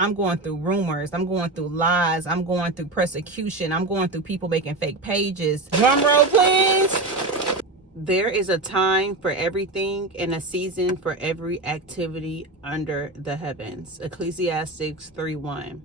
I'm going through rumors, I'm going through lies, I'm going through persecution, I'm going through people making fake pages. Drum roll, please. There is a time for everything and a season for every activity under the heavens. Ecclesiastes 3:1.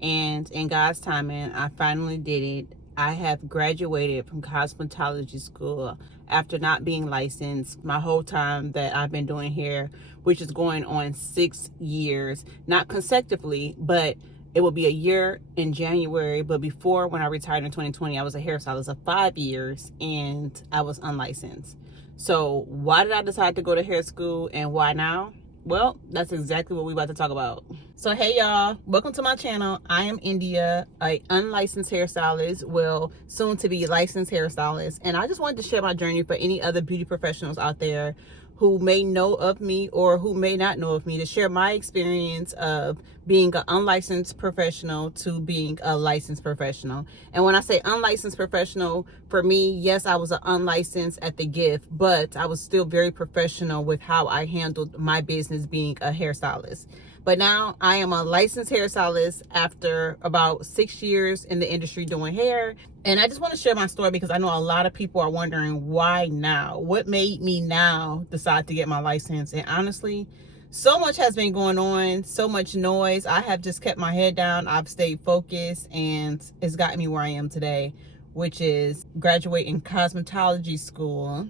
And in God's timing, I finally did it. I have graduated from cosmetology school after not being licensed my whole time that I've been doing hair, which is going on 6 years, not consecutively, but it will be a year in January. But before, when I retired in 2020, I was a hairstylist of 5 years and I was unlicensed. So why did I decide to go to hair school and why now? Well, that's exactly what we're about to talk about. So hey y'all, welcome to my channel. I am India, a unlicensed hairstylist, well, soon to be licensed hairstylist, and I just wanted to share my journey for any other beauty professionals out there who may know of me or who may not know of me, to share my experience of being an unlicensed professional to being a licensed professional. And when I say unlicensed professional, for me, yes, I was an unlicensed at the gift, but I was still very professional with how I handled my business being a hairstylist. But now I am a licensed hairstylist after about 6 years in the industry doing hair. And I just want to share my story because I know a lot of people are wondering why now? What made me now decide to get my license? And honestly, so much has been going on, so much noise. I have just kept my head down. I've stayed focused, and it's gotten me where I am today, which is graduating cosmetology school.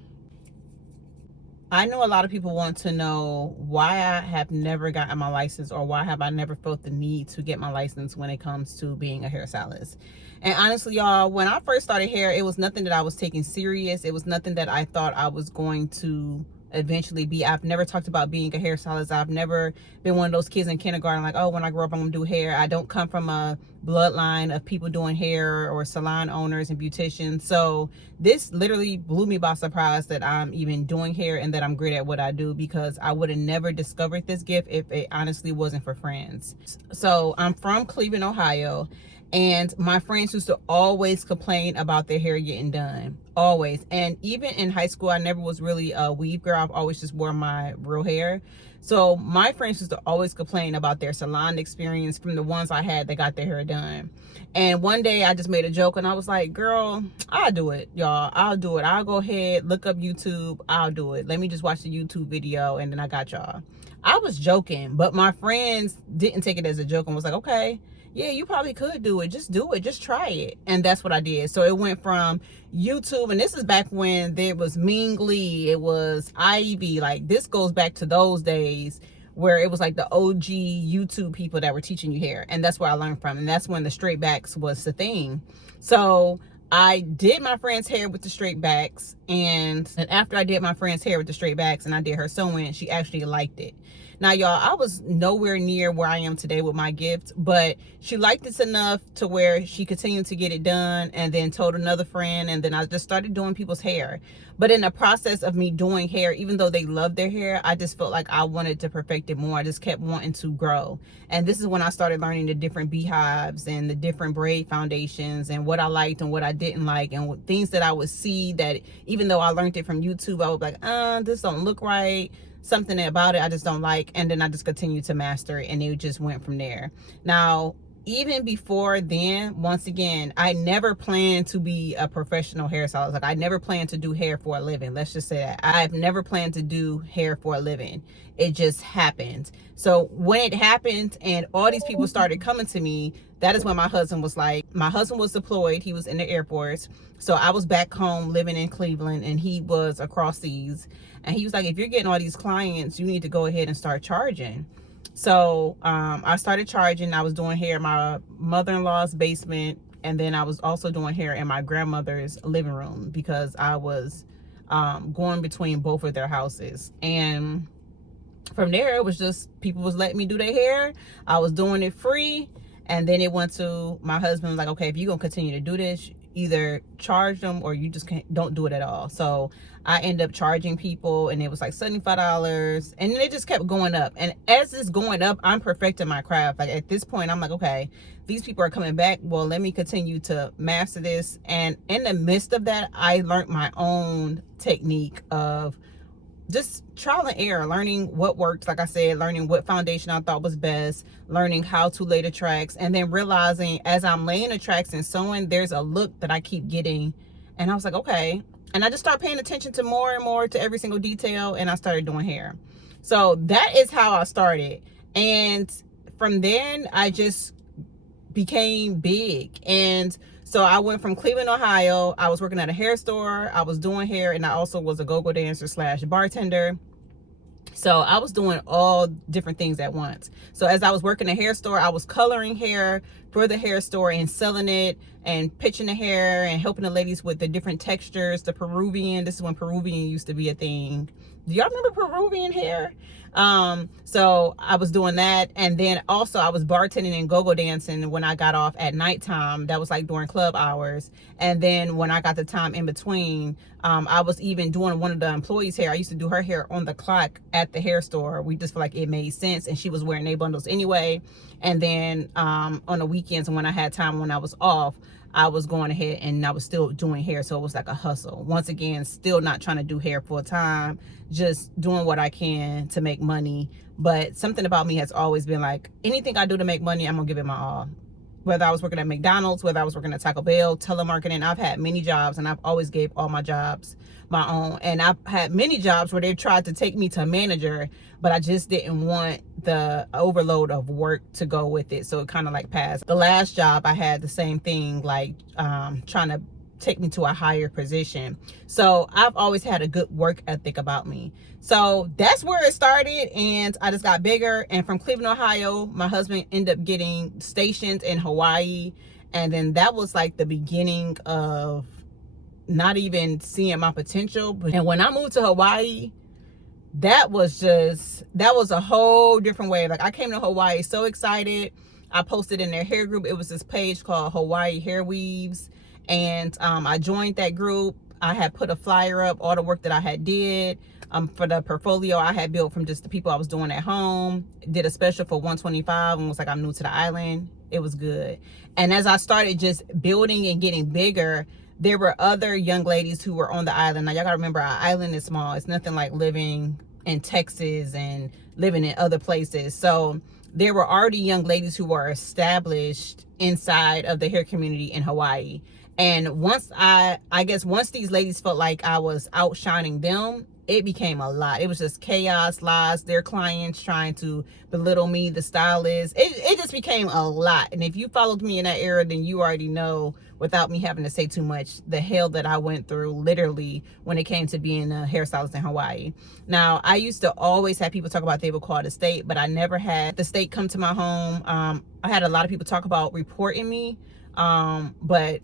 I know a lot of people want to know why I have never gotten my license, or why have I never felt the need to get my license when it comes to being a hairstylist. And honestly, y'all, when I first started hair, it was nothing that I was taking serious. It was nothing that I thought I was going to eventually be. I've never talked about being a hairstylist. I've never been one of those kids in kindergarten like, oh, when I grow up I'm gonna do hair. I don't come from a bloodline of people doing hair or salon owners and beauticians. So this literally blew me by surprise that I'm even doing hair and that I'm great at what I do, because I would have never discovered this gift if it honestly wasn't for friends. So I'm from Cleveland, Ohio, and my friends used to always complain about their hair getting done, always. And even in high school, I never was really a weave girl. I've always just wore my real hair. So my friends used to always complain about their salon experience from the ones I had that got their hair done. And one day I just made a joke and I was like, girl, I'll do it, y'all. I'll do it. I'll go ahead, look up YouTube. I'll do it. Let me just watch the YouTube video and then I got y'all. I was joking, but my friends didn't take it as a joke and was like, okay, yeah, you probably could do it. Just do it. Just try it. And that's what I did. So it went from YouTube, and this is back when there was Ming Lee, it was Ivy. Like, this goes back to those days where it was like the OG YouTube people that were teaching you hair. And that's where I learned from. And that's when the straight backs was the thing. So I did my friend's hair with the straight backs. And after I did my friend's hair with the straight backs and I did her sewing, she actually liked it. Now, y'all, I was nowhere near where I am today with my gift, but she liked it enough to where she continued to get it done, and then told another friend, and then I just started doing people's hair. But in the process of me doing hair, even though they loved their hair, I just felt like I wanted to perfect it more. I just kept wanting to grow. And this is when I started learning the different beehives and the different braid foundations and what I liked and what I didn't like, and things that I would see that even though I learned it from YouTube, I would be like, this don't look right. Something about it I just don't like. And then I just continued to master it, and it just went from there. Now, even before then, once again, I never planned to be a professional hairstylist. Like, I never planned to do hair for a living. Let's just say that. I've never planned to do hair for a living. It just happened. So when it happened and all these people started coming to me, that is when my husband was like, my husband was deployed. He was in the Air Force. So I was back home living in Cleveland, and he was across seas. And he was like, if you're getting all these clients, you need to go ahead and start charging. So I started charging. I was doing hair in my mother-in-law's basement, and then I was also doing hair in my grandmother's living room because I was going between both of their houses. And from there, it was just people was letting me do their hair. I was doing it free. And then it went to my husband was like, okay, if you're gonna continue to do this, either charge them or you just don't do it at all. So I end up charging people, and it was like $75, and then it just kept going up. And as it's going up, I'm perfecting my craft. Like, at this point, I'm like, okay, these people are coming back. Well, let me continue to master this. And in the midst of that, I learned my own technique of just trial and error, learning what worked, like I said, learning what foundation I thought was best, learning how to lay the tracks, and then realizing as I'm laying the tracks and sewing, there's a look that I keep getting. And I was like, okay. And I just started paying attention to more and more to every single detail, and I started doing hair. So that is how I started. And from then, I just became big. And so I went from Cleveland, Ohio. I was working at a hair store. I was doing hair, and I also was a go-go dancer slash bartender. So I was doing all different things at once. So as I was working a hair store, I was coloring hair for the hair store and selling it and pitching the hair and helping the ladies with the different textures, the Peruvian. This is when Peruvian used to be a thing. Do y'all remember Peruvian hair? So I was doing that. And then also I was bartending and go-go dancing when I got off at nighttime. That was like during club hours. And then when I got the time in between, I was even doing one of the employees' hair. I used to do her hair on the clock at the hair store. We just felt like it made sense, and she was wearing nail bundles anyway. And then on the weekends, when I had time, when I was off, I was going ahead and I was still doing hair. So it was like a hustle. Once again, still not trying to do hair full time, just doing what I can to make money. But something about me has always been like, anything I do to make money, I'm gonna give it my all. Whether I was working at McDonald's, whether I was working at Taco Bell, telemarketing, I've had many jobs, and I've always gave all my jobs my own. And I've had many jobs where they tried to take me to manager, but I just didn't want the overload of work to go with it. So it kind of like passed. The last job I had the same thing, like trying to take me to a higher position. So I've always had a good work ethic about me. So that's where it started, and I just got bigger. And from Cleveland, Ohio, my husband ended up getting stationed in Hawaii, and then that was like the beginning of not even seeing my potential. And when I moved to Hawaii, that was a whole different way. Like, I came to Hawaii so excited. I posted in their hair group. It was this page called Hawaii Hair Weaves, and I joined that group. I had put a flyer up, all the work that I had did for the portfolio I had built from just the people I was doing at home. Did a special for $125 and was like, I'm new to the island. It was good. And as I started just building and getting bigger, there were other young ladies who were on the island. Now, y'all gotta remember, our island is small. It's nothing like living in Texas and living in other places. So there were already young ladies who were established inside of the hair community in Hawaii. And once I guess once these ladies felt like I was outshining them, it became a lot. It was just chaos, lies, their clients trying to belittle me, the stylist. It just became a lot. And if you followed me in that era, then you already know, without me having to say too much, the hell that I went through literally when it came to being a hairstylist in Hawaii. Now, I used to always have people talk about they would call the state, but I never had the state come to my home. I had a lot of people talk about reporting me, but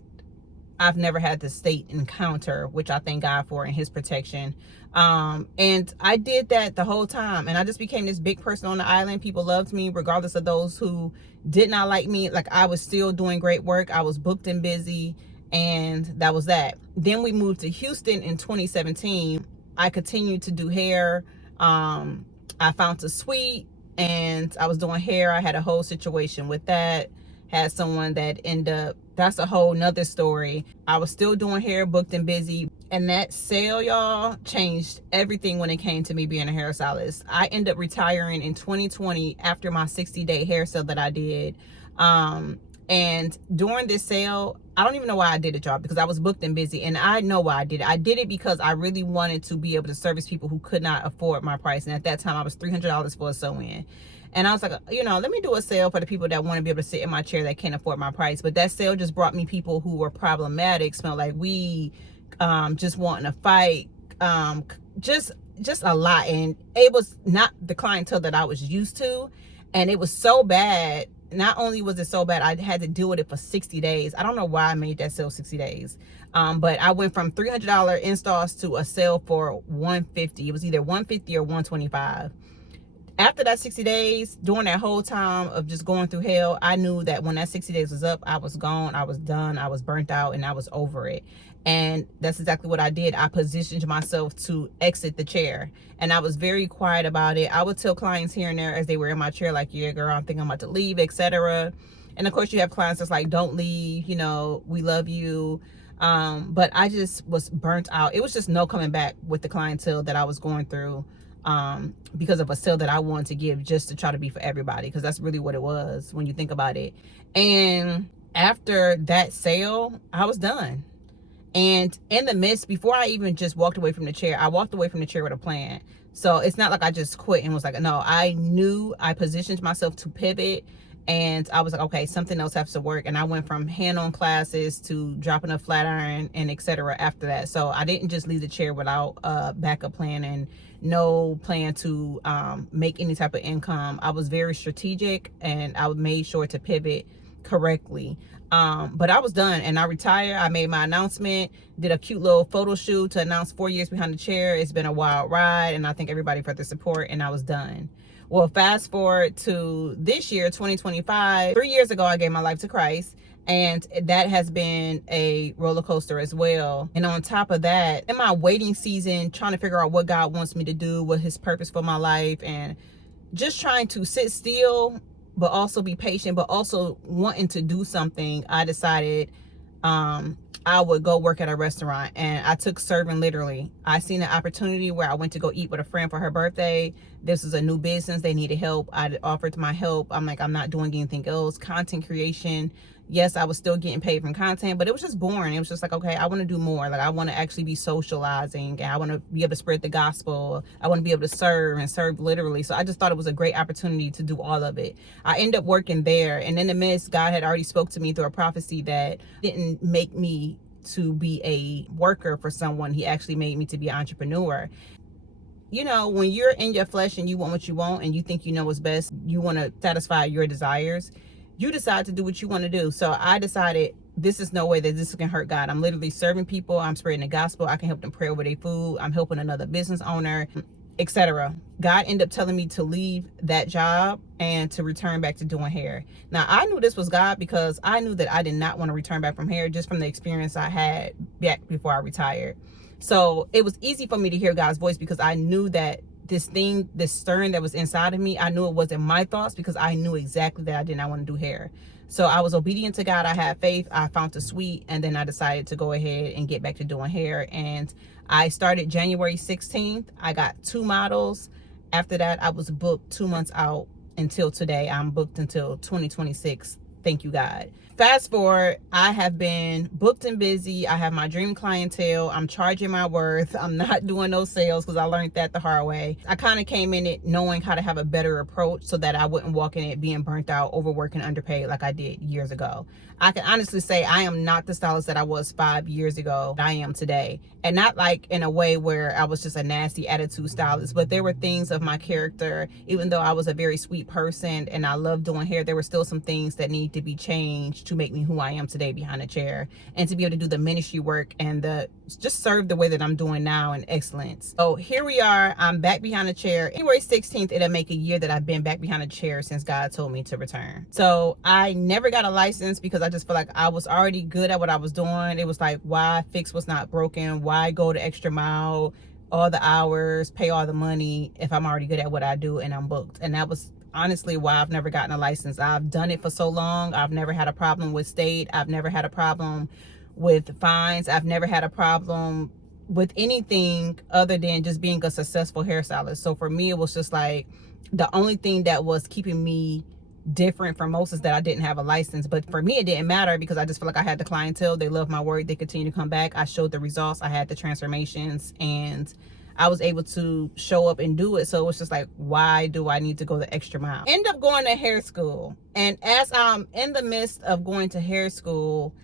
I've never had the state encounter, which I thank God for and his protection. And I did that the whole time, and I just became this big person on the island. People loved me regardless of those who did not like me. Like, I was still doing great work. I was booked and busy, and that was that. Then we moved to Houston in 2017. I continued to do hair. I found a suite, and I was doing hair. I had a whole situation with that. Had someone that ended up, that's a whole nother story. I was still doing hair, booked and busy. And that sale, y'all, changed everything when it came to me being a hairstylist. I ended up retiring in 2020 after my 60-day hair sale that I did. And during this sale, I don't even know why I did it, y'all, because I was booked and busy. And I know why I did it. I did it because I really wanted to be able to service people who could not afford my price. And at that time, I was $300 for a sew-in. And I was like, let me do a sale for the people that want to be able to sit in my chair that can't afford my price. But that sale just brought me people who were problematic, smelled like weed, just wanting to fight, just a lot. And it was not the clientele that I was used to. And it was so bad. Not only was it so bad, I had to deal with it for 60 days. I don't know why I made that sale 60 days. But I went from $300 installs to a sale for $150. It was either $150 or $125. After that 60 days, during that whole time of just going through hell, I knew that when that 60 days was up, I was gone, I was done, I was burnt out, and I was over it. And that's exactly what I did. I positioned myself to exit the chair. And I was very quiet about it. I would tell clients here and there as they were in my chair, like, yeah, girl, I'm thinking I'm about to leave, etc. And of course, you have clients that's like, don't leave, we love you. But I just was burnt out. It was just no coming back with the clientele that I was going through, because of a sale that I wanted to give just to try to be for everybody, because that's really what it was when you think about it. And after that sale, I was done. And in the midst, before I even just walked away from the chair, I walked away from the chair with a plan. So it's not like I just quit and was like, no, I knew I positioned myself to pivot. And I was like, okay, something else has to work. And I went from hand-on classes to dropping a flat iron and etc. after that. So I didn't just leave the chair without a backup plan and no plan to make any type of income. I was very strategic, and I made sure to pivot correctly. But I was done, and I retired. I made my announcement, did a cute little photo shoot to announce 4 years behind the chair. It's been a wild ride, and I thank everybody for their support, and I was done. Well, fast forward to this year, 2025. 3 years ago, I gave my life to Christ, and that has been a roller coaster as well. And on top of that, in my waiting season, trying to figure out what God wants me to do, what his purpose for my life, and just trying to sit still, but also be patient, but also wanting to do something, I decided I would go work at a restaurant. And I took serving literally. I seen an opportunity where I went to go eat with a friend for her birthday. This is a new business. They needed help. I offered my help. I'm like, I'm not doing anything else. Content creation. Yes, I was still getting paid from content, but it was just boring. It was just like, okay, I want to do more. Like, I want to actually be socializing, and I want to be able to spread the gospel. I want to be able to serve and serve literally. So I just thought it was a great opportunity to do all of it. I ended up working there, and in the midst, God had already spoke to me through a prophecy that didn't make me to be a worker for someone. He actually made me to be an entrepreneur. You know, when you're in your flesh and you want what you want and you think you know what's best, you want to satisfy your desires, you decide to do what you want to do. So I decided this is no way that this can hurt God. I'm literally serving people. I'm spreading the gospel. I can help them pray over their food. I'm helping another business owner, etc. God ended up telling me to leave that job and to return back to doing hair. Now, I knew this was God because I knew that I did not want to return back from hair just from the experience I had back before I retired. So it was easy for me to hear God's voice because I knew that this thing, this stirring that was inside of me, I knew it wasn't my thoughts because I knew exactly that I did not want to do hair. So I was obedient to God. I had faith. I found the sweet, and then I decided to go ahead and get back to doing hair. And I started January 16th. I got 2 models. After that, I was booked 2 months out until today. I'm booked until 2026. Thank you, God. Fast forward, I have been booked and busy. I have my dream clientele. I'm charging my worth. I'm not doing no sales because I learned that the hard way. I kind of came in it knowing how to have a better approach so that I wouldn't walk in it being burnt out, overworking, underpaid like I did years ago. I can honestly say I am not the stylist that I was 5 years ago. I am today. And not like in a way where I was just a nasty attitude stylist, but there were things of my character. Even though I was a very sweet person and I loved doing hair, there were still some things that need to be changed to make me who I am today behind a chair, and to be able to do the ministry work and just serve the way that I'm doing now in excellence. So here we are. I'm back behind the chair. January 16th, it'll make a year that I've been back behind a chair since God told me to return. So I never got a license because I just feel like I was already good at what I was doing. It was like, why fix what's not broken? Why go the extra mile, all the hours, pay all the money if I'm already good at what I do and I'm booked? And that was honestly why I've never gotten a license. I've done it for so long. I've never had a problem with state. I've never had a problem with fines. I've never had a problem with anything other than just being a successful hairstylist. So for me, it was just like the only thing that was keeping me different from most is that I didn't have a license. But for me, it didn't matter because I just feel like I had the clientele. They love my work. They continue to come back. I showed the results. I had the transformations, and I was able to show up and do it. So it was just like, why do I need to go the extra mile? End up going to hair school. And as I'm in the midst of going to hair school,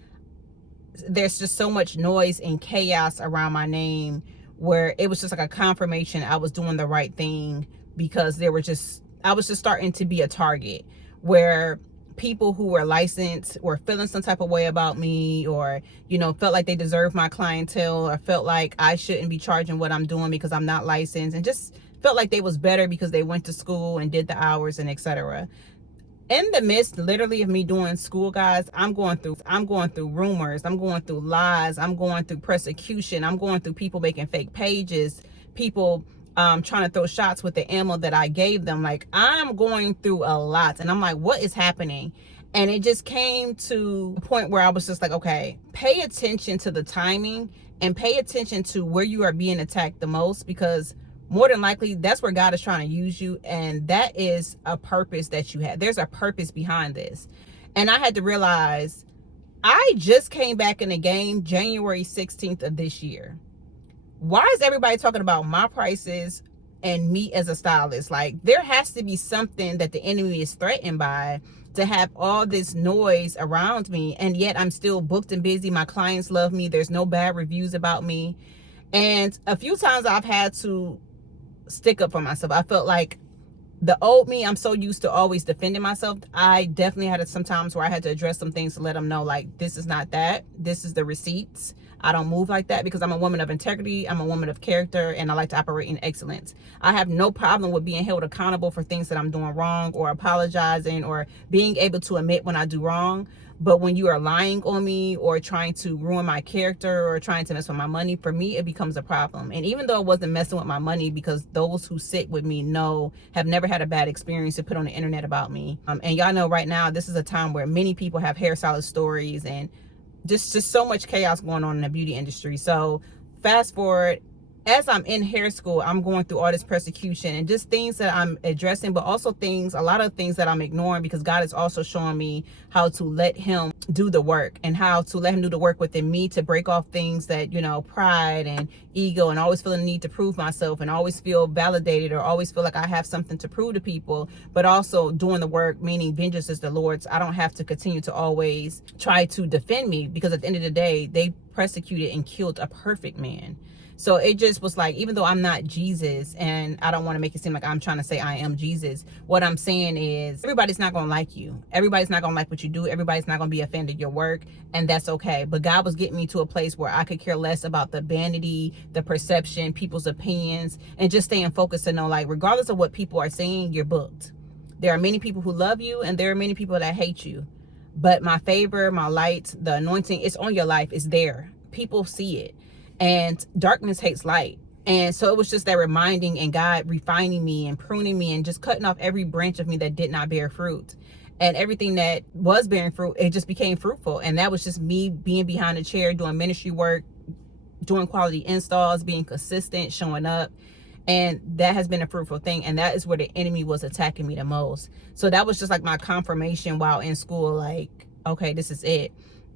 there's just so much noise and chaos around my name where it was just like a confirmation I was doing the right thing, because I was just starting to be a target where people who were licensed were feeling some type of way about me, or felt like they deserved my clientele, or felt like I shouldn't be charging what I'm doing because I'm not licensed, and just felt like they was better because they went to school and did the hours and etc. In the midst literally of me doing school, guys, I'm going through rumors, I'm going through lies, I'm going through persecution, I'm going through people making fake pages, people trying to throw shots with the ammo that I gave them. Like, I'm going through a lot, and I'm like, what is happening? And it just came to a point where I was just like, okay, pay attention to the timing and pay attention to where you are being attacked the most, because more than likely that's where God is trying to use you, and that is a purpose that you have. There's a purpose behind this. And I had to realize I just came back in the game January 16th of this year. Why is everybody talking about my prices and me as a stylist? Like, there has to be something that the enemy is threatened by to have all this noise around me, and yet I'm still booked and busy. My clients love me. There's no bad reviews about me. And a few times I've had to stick up for myself. I felt like the old me, I'm so used to always defending myself. I definitely had some times where I had to address some things to let them know, like, this is not that. This is the receipts. I don't move like that because I'm a woman of integrity. I'm a woman of character, and I like to operate in excellence. I have no problem with being held accountable for things that I'm doing wrong, or apologizing, or being able to admit when I do wrong. But when you are lying on me or trying to ruin my character or trying to mess with my money, for me, it becomes a problem. And even though it wasn't messing with my money, because those who sit with me have never had a bad experience to put on the internet about me. And y'all know right now, this is a time where many people have hairstylist stories and just so much chaos going on in the beauty industry. So fast forward, as I'm in hair school, I'm going through all this persecution and just things that I'm addressing, but also a lot of things that I'm ignoring, because God is also showing me how to let him do the work, and how to let him do the work within me to break off things that, pride and ego, and always feeling the need to prove myself, and always feel validated, or always feel like I have something to prove to people, but also doing the work, meaning vengeance is the Lord's. I don't have to continue to always try to defend me, because at the end of the day, they persecuted and killed a perfect man. So it just was like, even though I'm not Jesus, and I don't want to make it seem like I'm trying to say I am Jesus, what I'm saying is everybody's not going to like you. Everybody's not going to like what you do. Everybody's not going to be a fan of your work, and that's okay. But God was getting me to a place where I could care less about the vanity, the perception, people's opinions, and just staying focused to know, like, regardless of what people are saying, you're booked. There are many people who love you, and there are many people that hate you. But my favor, my light, the anointing, it's on your life. It's there. People see it. And darkness hates light. And so it was just that reminding, and God refining me and pruning me and just cutting off every branch of me that did not bear fruit. And everything that was bearing fruit, it just became fruitful. And that was just me being behind the chair, doing ministry work, doing quality installs, being consistent, showing up. And that has been a fruitful thing. And that is where the enemy was attacking me the most. So that was just like my confirmation while in school, like, okay, this is it.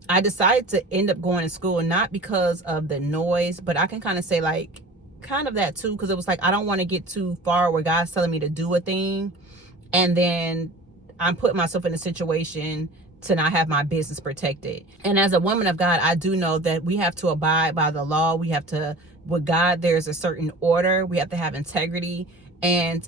I decided to end up going to school, not because of the noise, but I can kind of say, like, kind of that too, because it was like, I don't want to get too far where God's telling me to do a thing, and then I'm putting myself in a situation to not have my business protected. And as a woman of God, I do know that we have to abide by the law. We have to, with God, there's a certain order. We have to have integrity. And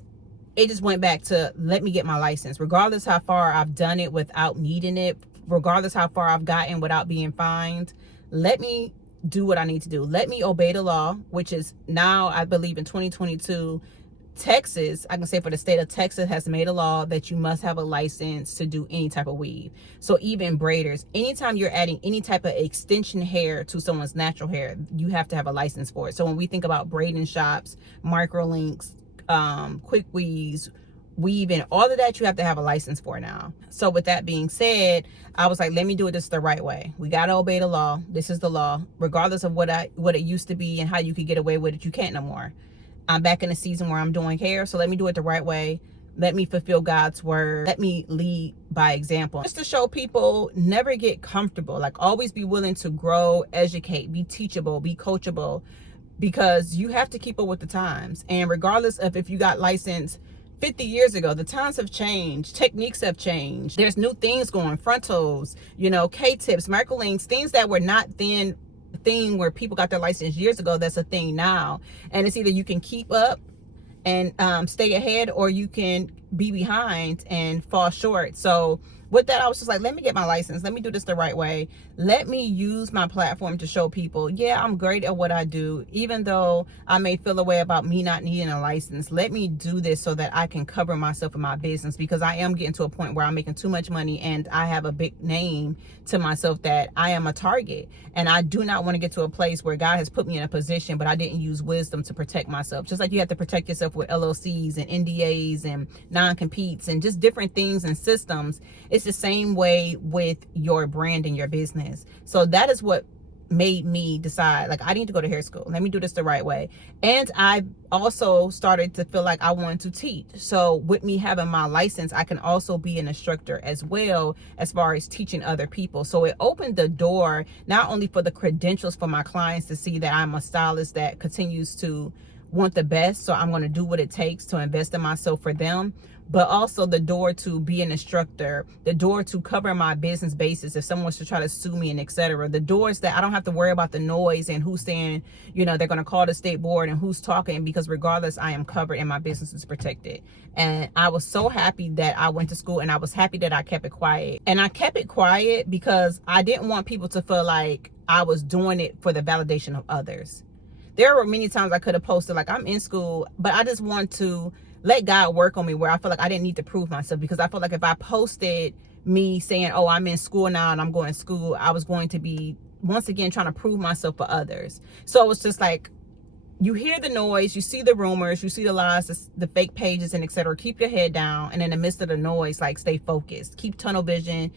it just went back to, let me get my license, regardless how far I've done it without needing it, regardless how far I've gotten without being fined. Let me do what I need to do. Let me obey the law, which is now, I believe in 2022, Texas, I can say for the state of Texas, has made a law that you must have a license to do any type of weave. So even braiders, anytime you're adding any type of extension hair to someone's natural hair, you have to have a license for it. So when we think about braiding shops, microlinks, quick weaves, weaving, all of that, you have to have a license for now. So with that being said, I was like, let me do it this the right way. We got to obey the law. This is the law, regardless of what it used to be and how you could get away with it. You can't no more. I'm back in a season where I'm doing hair, so let me do it the right way. Let me fulfill God's word. Let me lead by example. Just to show people, never get comfortable. Like, always be willing to grow, educate, be teachable, be coachable, because you have to keep up with the times. And regardless of if you got licensed 50 years ago, the times have changed, techniques have changed. There's new things going, frontals, K-tips, microlinks, things that were not then thing where people got their license years ago. That's a thing now. And it's either you can keep up and stay ahead, or you can be behind and fall short. So with that, I was just like, let me get my license. Let me do this the right way. Let me use my platform to show people, yeah, I'm great at what I do. Even though I may feel a way about me not needing a license, let me do this so that I can cover myself in my business, because I am getting to a point where I'm making too much money and I have a big name to myself that I am a target. And I do not want to get to a place where God has put me in a position, but I didn't use wisdom to protect myself. Just like you have to protect yourself with LLCs and NDAs and non-competes and just different things and systems. It's the same way with your brand and your business. So that is what made me decide, like, I need to go to hair school. Let me do this the right way. And I also started to feel like I wanted to teach. So with me having my license, I can also be an instructor as well, as far as teaching other people. So it opened the door not only for the credentials for my clients to see that I'm a stylist that continues to want the best, so I'm going to do what it takes to invest in myself for them, but also the door to be an instructor, the door to cover my business basis if someone was to try to sue me and etc. The doors that I don't have to worry about the noise and who's saying, you know, they're going to call the state board and who's talking, because regardless, I am covered and my business is protected. And I was so happy that I went to school, and I was happy that I kept it quiet. And I kept it quiet because I didn't want people to feel like I was doing it for the validation of others. There were many times I could have posted like I'm in school, but I just want to let God work on me, where I feel like I didn't need to prove myself, because I felt like if I posted me saying, oh, I'm in school now and I'm going to school, I was going to be once again trying to prove myself for others. So it was just like, you hear the noise, you see the rumors, you see the lies, the fake pages and etc. Keep your head down, and in the midst of the noise, like, stay focused, keep tunnel vision.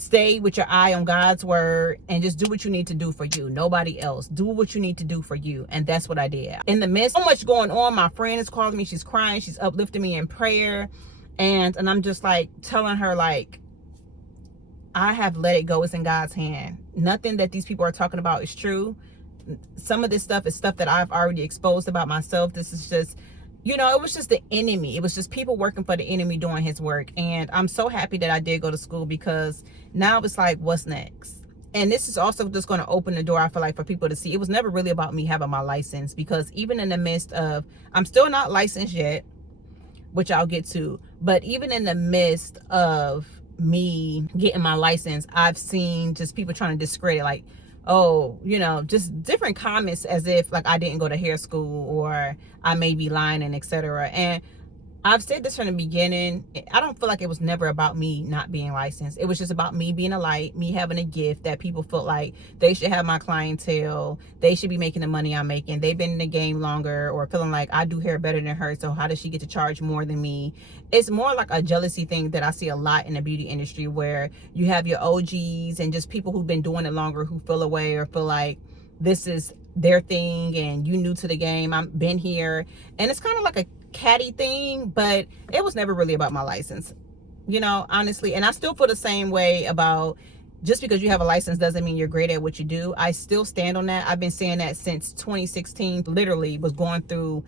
Stay with your eye on God's word and just do what you need to do for you. Nobody else. Do what you need to do for you. And that's what I did. In the midst, so much going on. My friend is calling me. She's crying. She's uplifting me in prayer. And I'm just like telling her, like, I have let it go. It's in God's hand. Nothing that these people are talking about is true. Some of this stuff is stuff that I've already exposed about myself. This is just, you know, it was just the enemy. It was just people working for the enemy doing his work. And I'm so happy that I did go to school, because now it's like, what's next? And this is also just going to open the door, I feel like, for people to see. It was never really about me having my license, because even in the midst of, I'm still not licensed yet, which I'll get to, but even in the midst of me getting my license, I've seen just people trying to discredit, like, oh, you know, just different comments as if like I didn't go to hair school or I may be lying and etc. And I've said this from the beginning. I don't feel like it was never about me not being licensed. It was just about me being a light, me having a gift that people felt like they should have my clientele. They should be making the money I'm making. They've been in the game longer, or feeling like I do hair better than her, so how does she get to charge more than me? It's more like a jealousy thing that I see a lot in the beauty industry, where you have your OGs and just people who've been doing it longer who feel away or feel like this is their thing and you new to the game. I've been here. And it's kind of like a catty thing, but it was never really about my license, you know, honestly. And I still feel the same way about, just because you have a license doesn't mean you're great at what you do. I still stand on that. I've been saying that since 2016. Literally was going through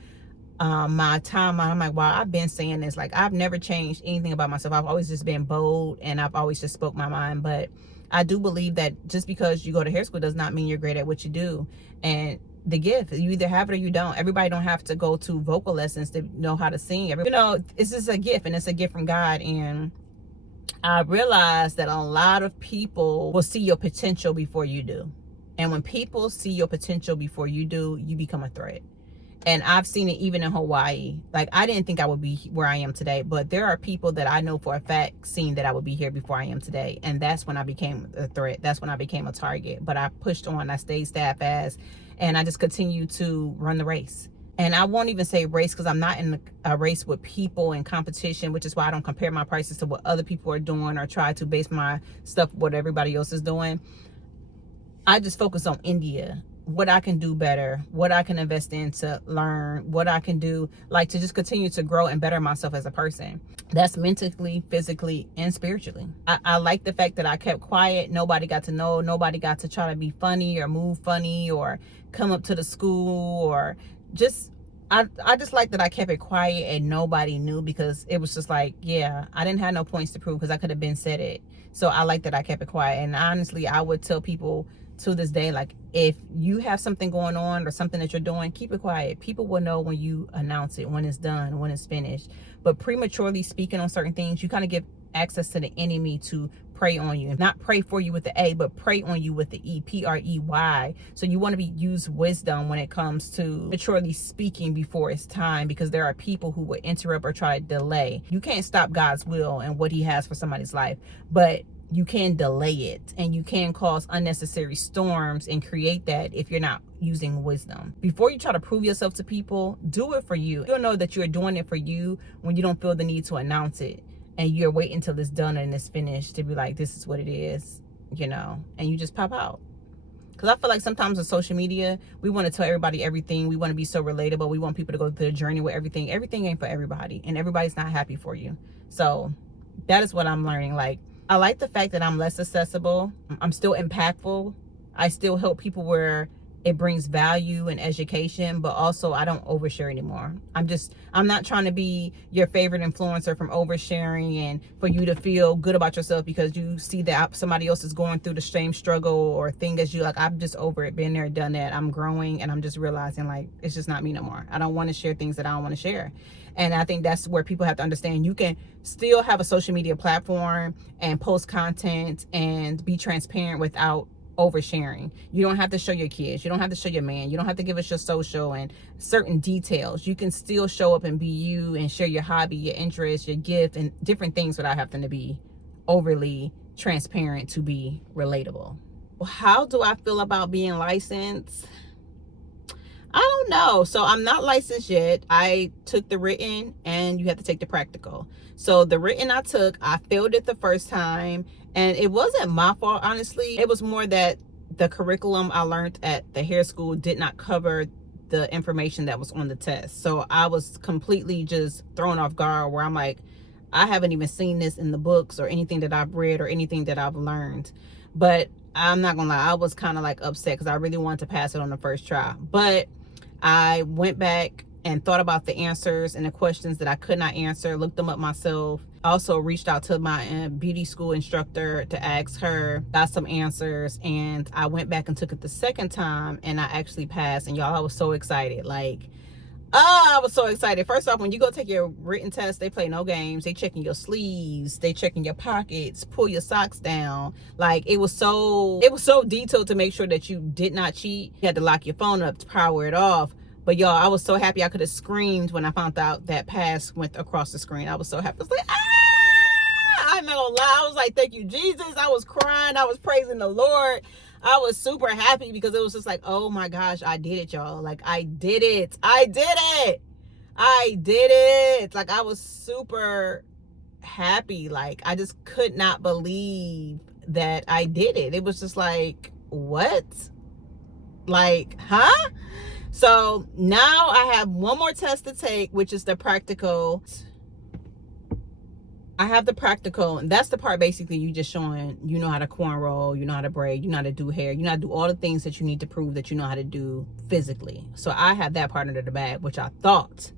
my timeline. I'm like, wow, I've been saying this. Like, I've never changed anything about myself. I've always just been bold, and I've always just spoke my mind. But I do believe that just because you go to hair school does not mean you're great at what you do. And the gift, you either have it or you don't. Everybody don't have to go to vocal lessons to know how to sing. You know, it's just a gift, and it's a gift from God. And I realized that a lot of people will see your potential before you do. And when people see your potential before you do, you become a threat. And I've seen it even in Hawaii. Like, I didn't think I would be where I am today, but there are people that I know for a fact seen that I would be here before I am today. And that's when I became a threat. That's when I became a target. But I pushed on, I stayed steadfast, and I just continue to run the race. And I won't even say race, because I'm not in a race with people in competition, which is why I don't compare my prices to what other people are doing or try to base my stuff what everybody else is doing. I just focus on India, what I can do better, what I can invest in to learn, what I can do, like, to just continue to grow and better myself as a person. That's mentally, physically, and spiritually. I like the fact that I kept quiet. Nobody got to know. Nobody got to try to be funny or move funny or come up to the school, or just, I just like that I kept it quiet and nobody knew, because it was just like, yeah, I didn't have no points to prove, because I could have been said it. So I like that I kept it quiet. And honestly, I would tell people to this day, like, if you have something going on or something that you're doing, keep it quiet. People will know when you announce it, when it's done, when it's finished. But prematurely speaking on certain things, you kind of give access to the enemy to prey on you. Not pray for you with the A, but pray on you with the E, P-R-E-Y. So you want to use wisdom when it comes to maturely speaking before it's time, because there are people who would interrupt or try to delay. You can't stop God's will and what he has for somebody's life, but you can delay it, and you can cause unnecessary storms and create that if you're not using wisdom. Before you try to prove yourself to people, do it for you. You'll know that you're doing it for you when you don't feel the need to announce it, and you're waiting until it's done and it's finished to be like, this is what it is, you know, and you just pop out. Because I feel like sometimes on social media, we want to tell everybody everything. We want to be so relatable. We want people to go through the journey with everything. Everything ain't for everybody, and everybody's not happy for you. So that is what I'm learning. Like, I like the fact that I'm less accessible. I'm still impactful. I still help people where it brings value and education, but also I don't overshare anymore. I'm not trying to be your favorite influencer from oversharing and for you to feel good about yourself because you see that somebody else is going through the same struggle or thing as you. Like, I'm just over it, been there, done that. I'm growing, and I'm just realizing, like, it's just not me no more. I don't want to share things that I don't want to share. And I think that's where people have to understand, you can still have a social media platform and post content and be transparent without oversharing. You don't have to show your kids, you don't have to show your man, you don't have to give us your social and certain details. You can still show up and be you and share your hobby, your interest, your gift, and different things without having to be overly transparent to be relatable. How do I feel about being licensed? I don't know. So I'm not licensed yet. I took the written, and you have to take the practical. So the written I took, I failed it the first time, and it wasn't my fault, honestly. It was more that the curriculum I learned at the hair school did not cover the information that was on the test. So I was completely just thrown off guard, where I'm like, I haven't even seen this in the books or anything that I've read or anything that I've learned. But I'm not gonna lie, I was kind of like upset because I really wanted to pass it on the first try. But I went back and thought about the answers and the questions that I could not answer, looked them up myself. Also reached out to my beauty school instructor to ask her, got some answers, and I went back and took it the second time, and I actually passed. And y'all, I was so excited. Like, oh, I was so excited. First off, when you go take your written test, they play no games. They checking your sleeves, they checking your pockets, pull your socks down. Like, it was so detailed to make sure that you did not cheat. You had to lock your phone up to power it off. But y'all, I was so happy. I could have screamed when I found out that pass went across the screen. I was so happy. I was like, ah! I'm not gonna lie. I was like, thank you, Jesus. I was crying. I was praising the Lord. I was super happy because it was just like, oh my gosh, I did it, y'all. Like, I did it. I did it. I did it. Like, I was super happy. Like, I just could not believe that I did it. It was just like, what? Like, huh? So now I have one more test to take, which is the practical. I have the practical, and that's the part basically you just showing you know how to cornroll, you know how to braid, you know how to do hair, you know how to do all the things that you need to prove that you know how to do physically. So I have that part under the bag, which I thought.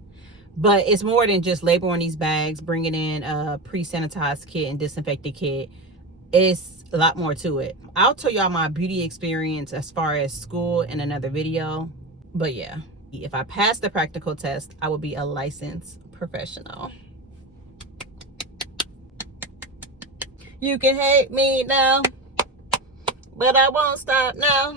But it's more than just labeling these bags, bringing in a pre-sanitized kit and disinfected kit. It's a lot more to it. I'll tell y'all my beauty experience as far as school in another video. But yeah, if I pass the practical test, I will be a licensed professional. You can hate me now, but I won't stop now.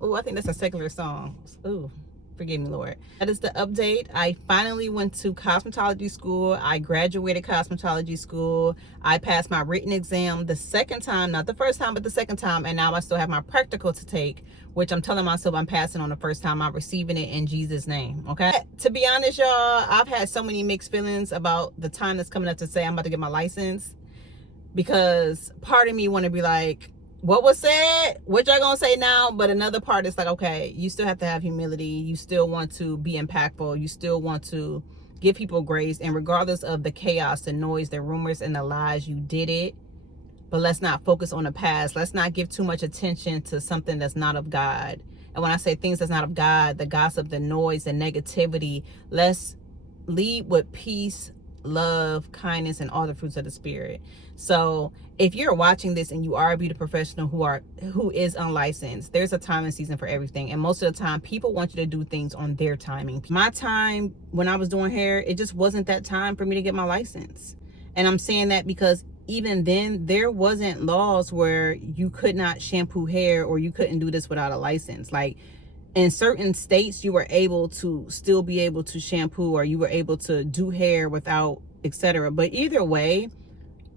Oh, I think that's a secular song. Ooh, forgive me, Lord. That is the update. I finally went to cosmetology school. I graduated cosmetology school. I passed my written exam the second time, not the first time, but the second time. And now I still have my practical to take, which I'm telling myself I'm passing on the first time. I'm receiving it in Jesus' name, okay? To be honest, y'all, I've had so many mixed feelings about the time that's coming up to say I'm about to get my license, because part of me want to be like, what was said? What y'all gonna say now? But another part is like, okay, you still have to have humility. You still want to be impactful. You still want to give people grace. And regardless of the chaos, the noise, the rumors, and the lies, you did it. But let's not focus on the past. Let's not give too much attention to something that's not of God. And when I say things that's not of God, the gossip, the noise, the negativity, let's lead with peace, love, kindness, and all the fruits of the spirit. So if you're watching this and you are a beauty professional who is unlicensed, there's a time and season for everything. And most of the time, people want you to do things on their timing. My time when I was doing hair, it just wasn't that time for me to get my license. And I'm saying that because even then, there wasn't laws where you could not shampoo hair or you couldn't do this without a license. Like, in certain states, you were able to still be able to shampoo, or you were able to do hair without, etc. But either way,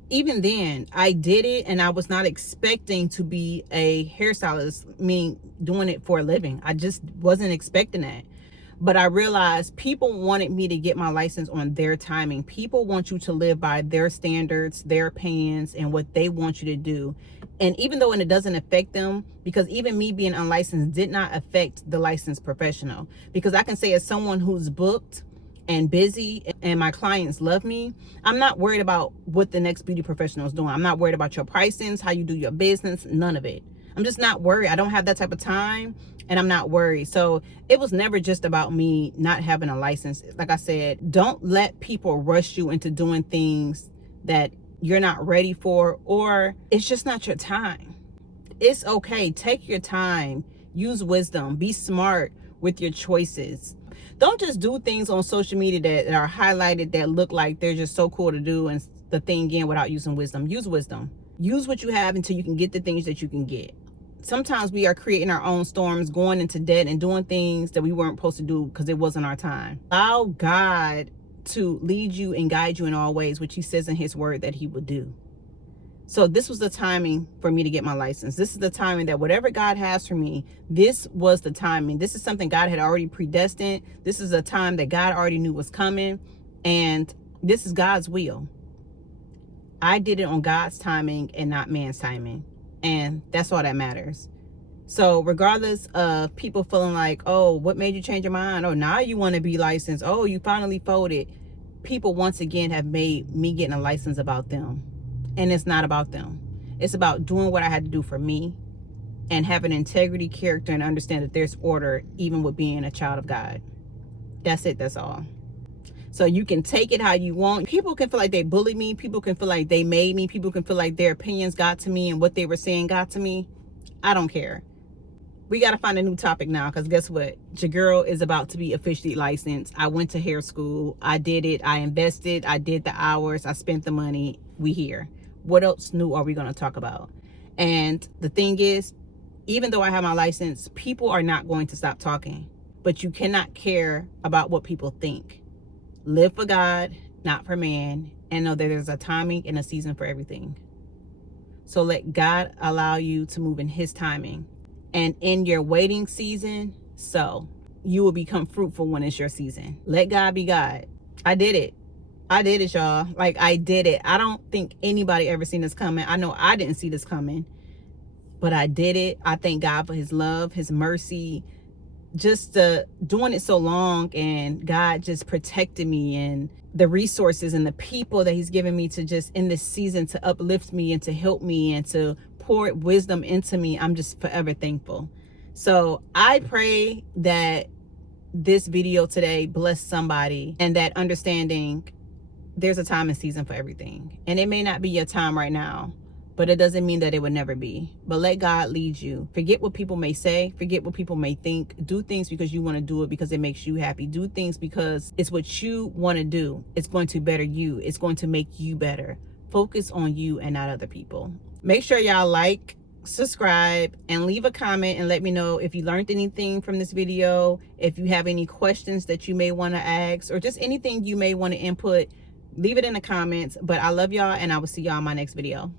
even then, I did it, and I was not expecting to be a hairstylist, meaning doing it for a living. I just wasn't expecting that. But I realized people wanted me to get my license on their timing. People want you to live by their standards, their opinions, and what they want you to do. And even though it doesn't affect them, because even me being unlicensed did not affect the licensed professional. Because I can say, as someone who's booked and busy and my clients love me, I'm not worried about what the next beauty professional is doing. I'm not worried about your pricings, how you do your business, none of it. I'm just not worried. I don't have that type of time, and I'm not worried. So it was never just about me not having a license. Like I said, don't let people rush you into doing things that you're not ready for, or it's just not your time. It's okay. Take your time. Use wisdom. Be smart with your choices. Don't just do things on social media that are highlighted that look like they're just so cool to do and the thing again without using wisdom. Use wisdom. Use what you have until you can get the things that you can get. Sometimes we are creating our own storms, going into debt and doing things that we weren't supposed to do because it wasn't our time. Allow God to lead you and guide you in all ways, which he says in his word that he would do. So this was the timing for me to get my license. This is the timing that whatever God has for me, this was the timing. This is something God had already predestined. This is a time that God already knew was coming. And this is God's will. I did it on God's timing and not man's timing. And that's all that matters. So regardless of people feeling like, oh, what made you change your mind? Oh, now you want to be licensed. Oh, you finally folded. People once again have made me getting a license about them. And it's not about them. It's about doing what I had to do for me and having integrity, character, and understand that there's order even with being a child of God. That's it. That's all. So you can take it how you want. People can feel like they bullied me. People can feel like they made me. People can feel like their opinions got to me and what they were saying got to me. I don't care. We got to find a new topic now, because guess what? Your girl is about to be officially licensed. I went to hair school. I did it. I invested. I did the hours. I spent the money. We here. What else new are we going to talk about? And the thing is, even though I have my license, people are not going to stop talking. But you cannot care about what people think. Live for God, not for man, and know that there's a timing and a season for everything. So let God allow you to move in his timing. And in your waiting season, so you will become fruitful when it's your season. Let God be God. I did it. I did it, y'all. Like, I did it. I don't think anybody ever seen this coming. I know I didn't see this coming, but I did it. I thank God for his love, his mercy, just doing it so long, and God just protected me, and the resources and the people that he's given me to just in this season to uplift me and to help me and to pour wisdom into me. I'm just forever thankful. So I pray that this video today bless somebody, and that understanding there's a time and season for everything. And it may not be your time right now, but it doesn't mean that it would never be. But let God lead you. Forget what people may say. Forget what people may think. Do things because you want to do it, because it makes you happy. Do things because it's what you want to do. It's going to better you. It's going to make you better. Focus on you and not other people. Make sure y'all like, subscribe, and leave a comment and let me know if you learned anything from this video. If you have any questions that you may want to ask, or just anything you may want to input, leave it in the comments. But I love y'all, and I will see y'all in my next video.